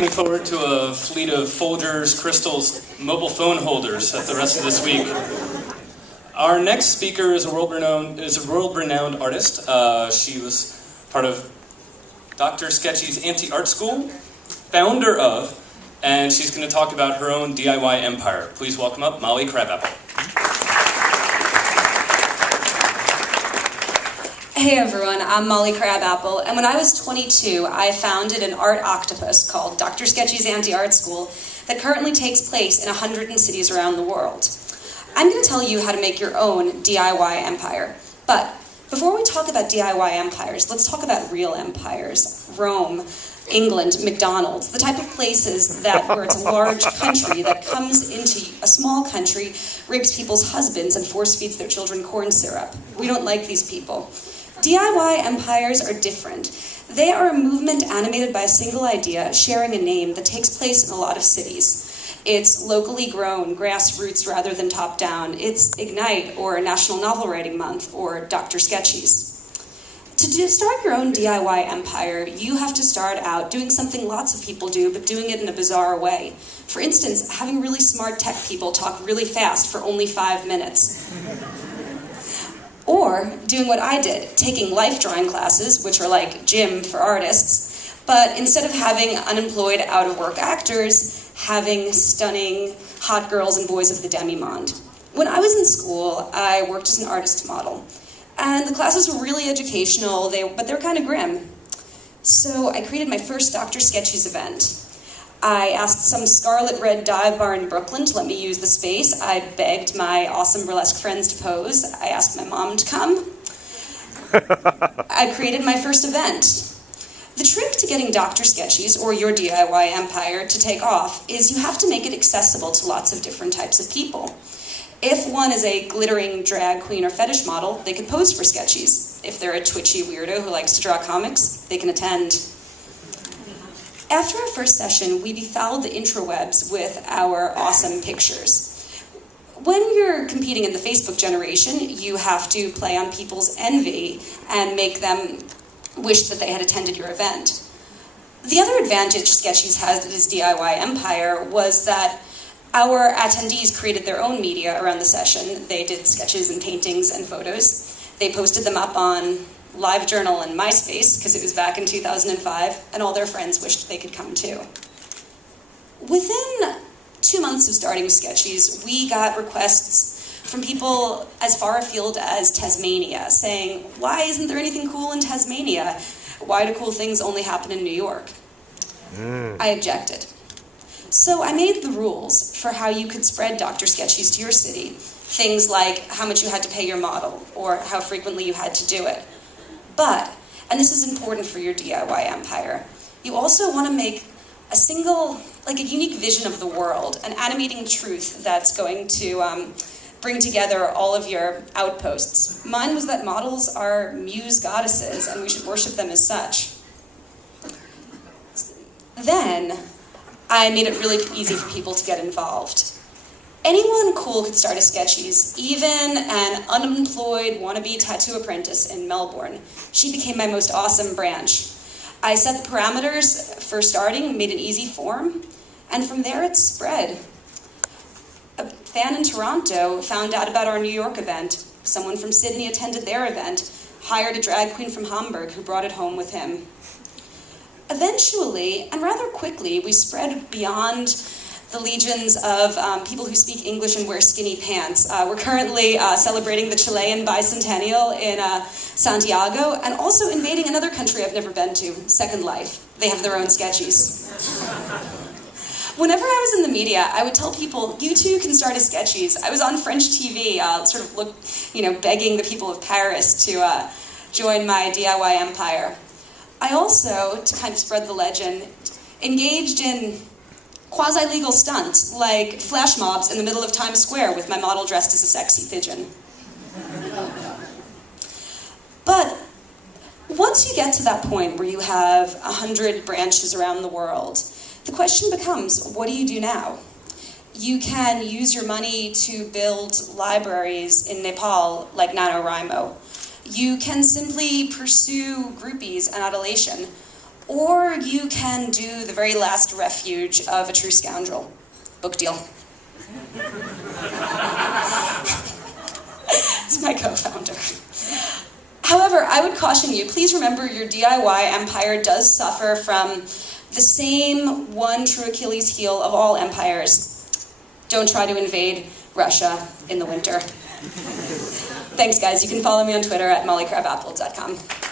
Looking forward to a fleet of Folgers, Crystals, mobile phone holders at the rest of this week. Our next speaker is a world-renowned artist. She was part of Dr. Sketchy's Anti-Art School, founder of, and she's going to talk about her own DIY empire. Please welcome up Molly Crabapple. Hey everyone, I'm Molly Crabapple, and when I was 22, I founded an art octopus called Dr. Sketchy's Anti-Art School that currently takes place in 100 cities around the world. I'm going to tell you how to make your own DIY empire. But before we talk about DIY empires, let's talk about real empires. Rome, England, McDonald's, the type of places where it's a large country that comes into a small country, rapes people's husbands, and force feeds their children corn syrup. We don't like these people. DIY empires are different. They are a movement animated by a single idea, sharing a name that takes place in a lot of cities. It's locally grown, grassroots rather than top-down. It's Ignite, or National Novel Writing Month, or Dr. Sketchy's. To start your own DIY empire, you have to start out doing something lots of people do, but doing it in a bizarre way. For instance, having really smart tech people talk really fast for only 5 minutes. Or doing what I did, taking life drawing classes, which are like gym for artists, but instead of having unemployed, out-of-work actors, having stunning hot girls and boys of the demi-monde. When I was in school, I worked as an artist model, and the classes were really educational, but they were kind of grim. So I created my first Dr. Sketchy's event. I asked some scarlet red dive bar in Brooklyn to let me use the space. I begged my awesome burlesque friends to pose. I asked my mom to come. I created my first event. The trick to getting Dr. Sketchy's, or your DIY empire, to take off is you have to make it accessible to lots of different types of people. If one is a glittering drag queen or fetish model, they can pose for Sketchy's. If they're a twitchy weirdo who likes to draw comics, they can attend. After our first session, we befouled the intrawebs with our awesome pictures. When you're competing in the Facebook generation, you have to play on people's envy and make them wish that they had attended your event. The other advantage Sketchy's has in his DIY empire was that our attendees created their own media around the session. They did sketches and paintings and photos. They posted them up on LiveJournal and MySpace, because it was back in 2005, and all their friends wished they could come too. Within 2 months of starting Sketchy's, we got requests from people as far afield as Tasmania, saying, why isn't there anything cool in Tasmania? Why do cool things only happen in New York? I objected. So I made the rules for how you could spread Dr. Sketchy's to your city. Things like how much you had to pay your model, or how frequently you had to do it. But, and this is important for your DIY empire, you also want to make a unique vision of the world, an animating truth that's going to bring together all of your outposts. Mine was that models are muse goddesses, and we should worship them as such. Then, I made it really easy for people to get involved. Anyone cool could start a Sketchy's, even an unemployed wannabe tattoo apprentice in Melbourne. She became my most awesome branch. I set the parameters for starting, made an easy form, and from there it spread. A fan in Toronto found out about our New York event. Someone from Sydney attended their event, hired a drag queen from Hamburg who brought it home with him. Eventually, and rather quickly, we spread beyond the legions of people who speak English and wear skinny pants. We're currently celebrating the Chilean bicentennial in Santiago, and also invading another country I've never been to, Second Life. They have their own Sketchy's. Whenever I was in the media, I would tell people, you too can start a Sketchy's. I was on French TV, begging the people of Paris to join my DIY empire. I also, to kind of spread the legend, engaged in quasi-legal stunts, like flash mobs in the middle of Times Square with my model dressed as a sexy pigeon. But once you get to that point where you have 100 branches around the world, the question becomes, what do you do now? You can use your money to build libraries in Nepal like NaNoWriMo. You can simply pursue groupies and adulation. or you can do the very last refuge of a true scoundrel. Book deal. It's my co-founder. However, I would caution you, please remember your DIY empire does suffer from the same one true Achilles heel of all empires. Don't try to invade Russia in the winter. Thanks, guys. You can follow me on Twitter at mollycrabapple.com.